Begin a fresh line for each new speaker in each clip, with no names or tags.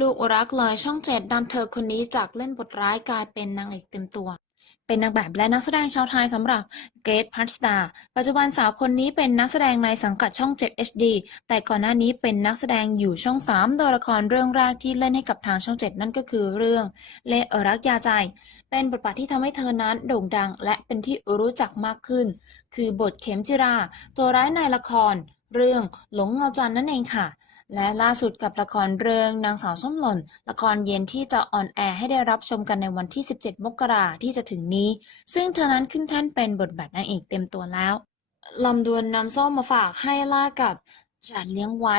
ลูกรักเลยช่องเจ็ดดันเธอคนนี้จากเล่นบทร้ายกลายเป็นนางเอกเต็มตัว เป็นนางแบบและนักแสดงชาวไทยสำหรับเกรทพัสดาปัจจุบันสาวคนนี้เป็นนักแสดงในสังกัดช่อง 7 HD แต่ก่อนหน้านี้เป็นนักแสดงอยู่ช่อง 3 โดยละครเรื่องแรกที่เล่นให้กับทางช่อง 7 นั่นก็คือเรื่องเลอรักยาใจ เป็นบทบาทที่ทำให้เธอนั้นโด่งดัง และเป็นที่รู้จักมากขึ้น คือบทเข็มจิรา ตัวร้ายในละคร เรื่องหลงเงาจันนั่นเองค่ะ และล่าสุดกับละครเรื่องนางสาวส้มหล่น ละครเย็นที่จะออนแอร์ให้ได้รับชมกันในวันที่ 17 มกราที่จะถึงนี้ ซึ่งเธอนั้นขึ้นแท่นเป็นบทบาทนางเอกเต็มตัวแล้วลำดวนนำส้มมาฝากให้ล่ากับจัดเลี้ยงไว้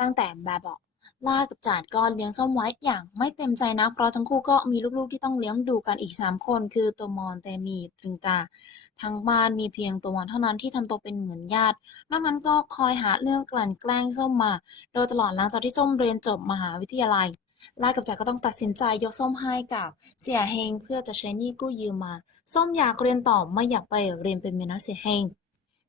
ตั้งแต่แบบบอก ล่ากับจาดก็เลี้ยงส้มไว้อย่างไม่เต็มใจนะ เพราะทั้งคู่ก็มีลูกๆที่ต้องเลี้ยงดูกันอีก3คน คือตัวมอนเตมีตรึงตาทั้งบ้านมีเพียงตัวมอนเท่านั้นที่ทำตัวเป็นเหมือนญาติ นอกนั้นก็คอยหาเรื่องกลั่นแกล้งส้มมา โดยตลอดหลังจากที่ส้มเรียนจบมหาวิทยาลัยลากับจ๋าก็ต้องตัดสินใจยกส้มให้กับเสียเฮงเพื่อจะใช้หนี้กู้ยืมมา ส้มอยากเรียนต่อไม่อยากไปเรียนเป็นเมน้อยเสียเฮง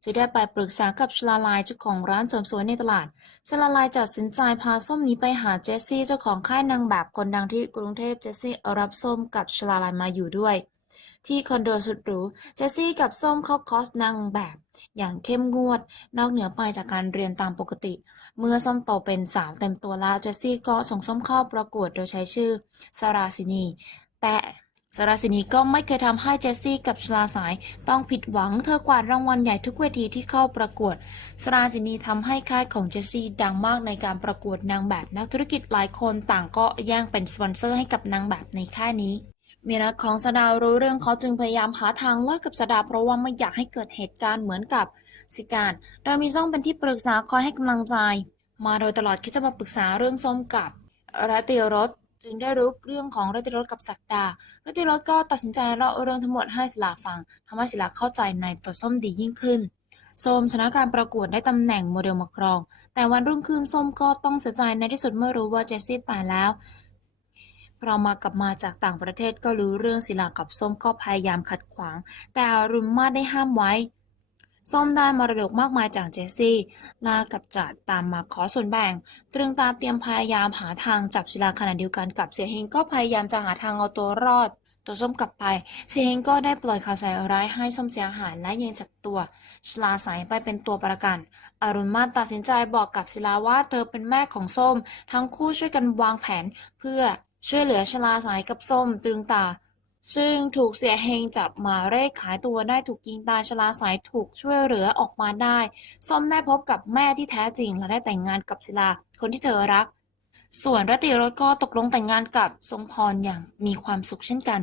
จึงได้ไปปรึกษากับชลาลายเจ้าของร้านเสริมสวยในตลาด ชลาลายจัดสินใจพาส้มนี้ไปหาเจสซี่เจ้าของค่ายนางแบบคนดังที่กรุงเทพเจสซี่รับส้มกับชลาลายมาอยู่ด้วย ที่คอนโดสุดหรูเจสซี่กับส้มเข้าคอร์สนางแบบ อย่างเข้มงวด นอกเหนือไปจากการเรียนตามปกติ เมื่อส้มโตเป็นสาวเต็มตัวแล้วเจสซี่ก็ส่งส้มเข้าประกวดโดยใช้ชื่อสราสินี แต่ สาราสินีก็ไม่เคยทำให้เจสซี่กับชลาสายต้องผิดหวังเธอกวาดรางวัลใหญ่ทุกเวทีที่เข้าประกวดสาราสินีทำให้ค่ายของเจสซี่ดังมากในการประกวดนางแบบนักธุรกิจหลายคนต่างก็แย่งเป็นสปอนเซอร์ให้กับนางแบบในค่ายนี้เมียรักของสดารู้เรื่องเขาจึงพยายามหาทางเลิกกับสดาเพราะว่าไม่อยากให้เกิดเหตุการณ์เหมือนกับสิการ โดยมีส้มเป็นที่ปรึกษาคอยให้กำลังใจ มาโดยตลอดคิดจะมาปรึกษาเรื่องส้มกับรัตติรส จึงได้รู้เรื่องของรัตติรสกับศักดารัตติรสก็ตัดสินใจเล่าเรื่องทั้งหมดให้ศิลาฟังทำให้ศิลาเข้าใจในตัวส้มดียิ่งขึ้นส้มชนะการประกวดได้ตำแหน่งโมเดลมาครอง แต่วันรุ่งขึ้นส้มก็ต้องเสียใจในที่สุดเมื่อรู้ว่าเจสซี่ตายแล้ว เรามากลับมาจากต่างประเทศก็รู้เรื่องศิลากับส้มก็พยายามขัดขวาง แต่รุณมาได้ห้ามไว้ ส้มได้มรดกมากมายจากเจสซี่ ลากับจัดตามมาขอส่วนแบ่ง ตรึงตาเตรียมพยายามหาทางจับศิลาขณะเดียวกันกับเสียเฮงก็พยายามจะหาทางเอาตัวรอด ตัวส้มกลับไป เสียเฮงก็ได้ปล่อยข่าวใส่ร้ายให้ส้มเสียหายและยิงสักตัวชลาสายไปเป็นตัวประกัน อรุณมาตัดสินใจบอกกับศิลาว่าเธอเป็นแม่ของส้ม ทั้งคู่ช่วยกันวางแผนเพื่อช่วยเหลือชลาสายกับส้มตรึงตา ซึ่งถูกเสียเฮงจับมาเร่ขายตัวได้ถูกยิงตายชลาสายถูกช่วยเหลือออกมาได้ ส้มได้พบกับแม่ที่แท้จริง และได้แต่งงานกับศิลา คนที่เธอรัก ส่วนรตติรสก็ตกลงแต่งงานกับทรงพรอย่างมีความสุขเช่นกัน